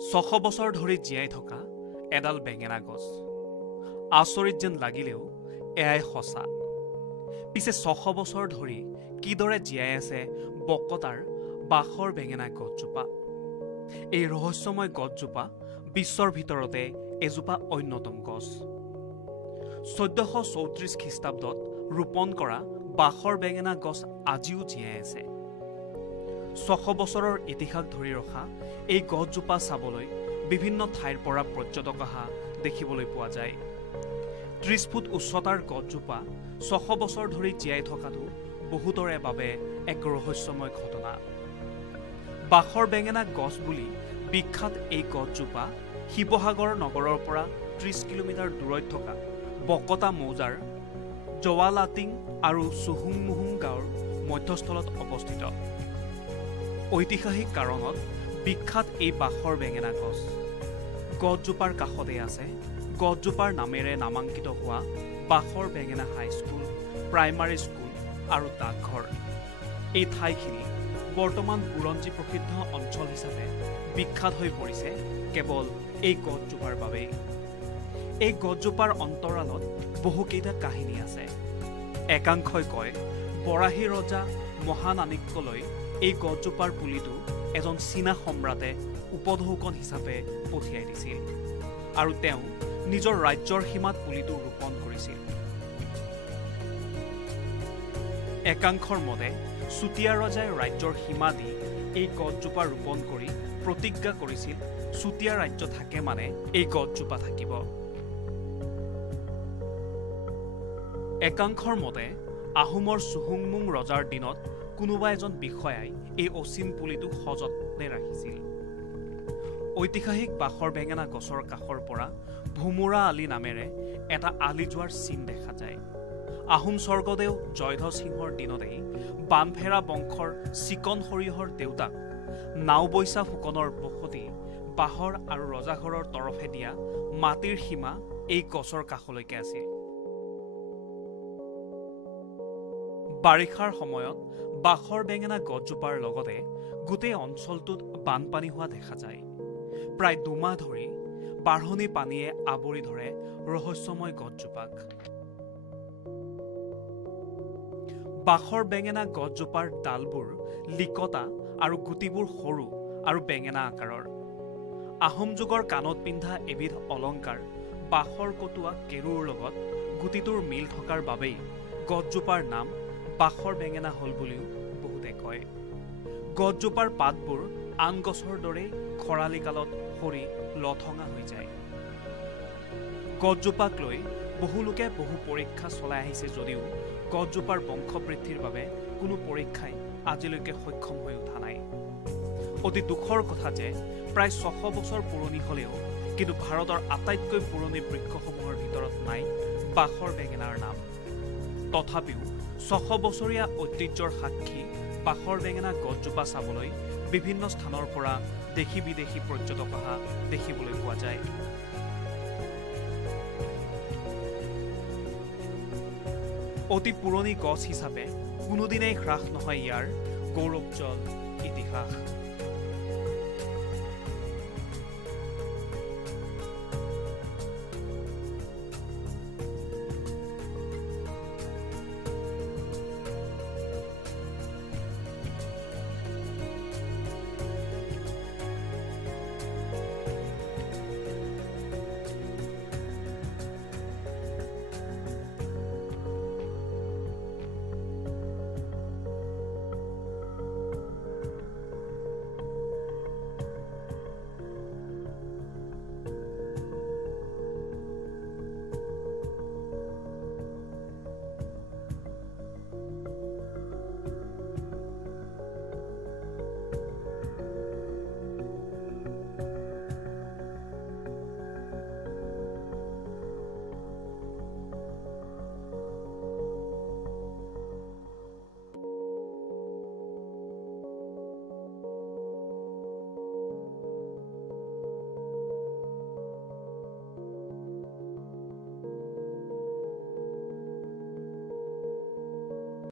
600 বছৰ ধৰি জীয়াই থকা এডাল বেঙেনা গছ। আচৰিত যেন লাগিলেও এয়াই সঁচা। পিছে 600 বছৰ ধৰি কিদৰে জীয়াই আছে বকতাৰ বাখৰ বেঙেনা গছজোপা। এই ৰহস্যময় গছজোপা বিশ্বৰ ভিতৰতে এজোপা অন্যতম গছ। 1434 খ্ৰীষ্টাব্দত ৰোপণ কৰা বাখৰ বেঙেনা গছ আজিও জীয়াই আছে। 600 বছৰৰ ইতিহাস ধৰি ৰখা এই গছজোপা চাবলৈ বিভিন্ন ঠাইৰ পৰা পৰ্যটক অহা দেখিবলৈ পোৱা যায়। 30 ফুট উচ্চতাৰ গছজোপা 600 বছৰ ধৰি জীয়াই থকাটো বহুতৰে বাবে এক ৰহস্যময় ঘটনা। বাখৰ বেঙেনা গছ বুলি বিখ্যাত এই গছজোপা শিৱসাগৰ নগৰৰ পৰা 30 কিলোমিটাৰ দূৰৈত থকা বকতা মৌজাৰ জৱালাটিং আৰু চুহুংমুহুং গাঁৱৰ মধ্যস্থলত অৱস্থিত। ঐতিহাসিক কাৰণত বিখ্যাত এই বাখৰ বেঙেনা গছ। গছজোপাৰ কাষতে আছে গছজোপাৰ নামেৰে নামাংকিত হোৱা বাখৰ বেঙেনা হাইস্কুল, প্ৰাইমাৰী স্কুল আৰু ডাকঘৰ। এই ঠাইখিনি বৰ্তমান বুৰঞ্জী প্ৰসিদ্ধ অঞ্চল হিচাপে বিখ্যাত হৈ পৰিছে কেৱল এই গছজোপাৰ বাবেই। এই গছজোপাৰ অন্তৰালত বহুকেইটা কাহিনী আছে। একাংশই কয় বৰাহী ৰজা মহানানিক্যলৈ এই গছজোপাৰ পুলিটো এজন চীনা সম্ৰাটে উপঢৌকন হিচাপে পঠিয়াই দিছিল আৰু তেওঁ নিজৰ ৰাজ্যৰ সীমাত পুলিটো ৰোপণ কৰিছিল। একাংশৰ মতে চুতীয়া ৰজাই ৰাজ্যৰ সীমা দি এই গছজোপা ৰোপণ কৰি প্ৰতিজ্ঞা কৰিছিল চুতীয়া ৰাজ্য থাকে মানে এই গছজোপা থাকিব। একাংশৰ মতে আহোমৰ চুহুংমুং ৰজাৰ দিনত কোনোবা এজন বিষয়াই এই অচিন পুলিটো সযত্নে ৰাখিছিল। ঐতিহাসিক বাখৰ বেঙেনা গছৰ কাষৰ পৰা ভোমোৰা আলি নামেৰে এটা আলি যোৱাৰ চিন দেখা যায়। আহোম স্বৰ্গদেউ জয়ধ্বজ সিংহৰ দিনতেই বানফেৰা বংশৰ চিকন সৰিয়হৰ দেউতাক নাওবৈচা ফুকনৰ বসতি বাহৰ আৰু ৰজাঘৰৰ তৰফে দিয়া মাটিৰ সীমা এই গছৰ কাষলৈকে আছিল। বাৰিষাৰ সময়ত বাখৰ বেঙেনা গছজোপাৰ লগতে গোটেই অঞ্চলটোত বানপানী হোৱা দেখা যায়। প্ৰায় 2 মাহ ধৰি বাঢ়নি পানীয়ে আৱৰি ধৰে ৰহস্যময় গছজোপাক। বাখৰ বেঙেনা গছজোপাৰ ডালবোৰ লিকতা আৰু গুটিবোৰ সৰু আৰু বেঙেনা আকাৰৰ। আহোম যুগৰ কাণত পিন্ধা এবিধ অলংকাৰ বাখৰ কটুৱা কেৰুৰ লগত গুটিটোৰ মিল থকাৰ বাবেই গছজোপাৰ নাম বাখৰ বেঙেনা হল বুলিও বহুতে কয়। গছজোপাৰ পাতবোৰ আন গছৰ দৰেই খৰালি কালত সৰি লঠঙা হৈ যায়। গছজোপাক লৈ বহু লোকে বহু পৰীক্ষা চলাই আহিছে যদিও গছজোপাৰ বংশবৃদ্ধিৰ বাবে কোনো পৰীক্ষাই আজিলৈকে সক্ষম হৈ উঠা নাই। অতি দুখৰ কথা যে প্ৰায় 600 বছৰ পুৰণি হ'লেও কিন্তু ভাৰতৰ আটাইতকৈ পুৰণি বৃক্ষসমূহৰ ভিতৰত নাই বাখৰ বেঙেনাৰ নাম। তথাপিও 600 বছৰীয়া ঐতিহ্যৰ সাক্ষী বাখৰ বেঙেনা গছজোপা চাবলৈ বিভিন্ন স্থানৰ পৰা দেশী বিদেশী পৰ্যটক অহা দেখিবলৈ পোৱা যায়। অতি পুৰণি গছ হিচাপে কোনোদিনেই হ্ৰাস নহয় ইয়াৰ গৌৰৱোজ্জ্বল ইতিহাস।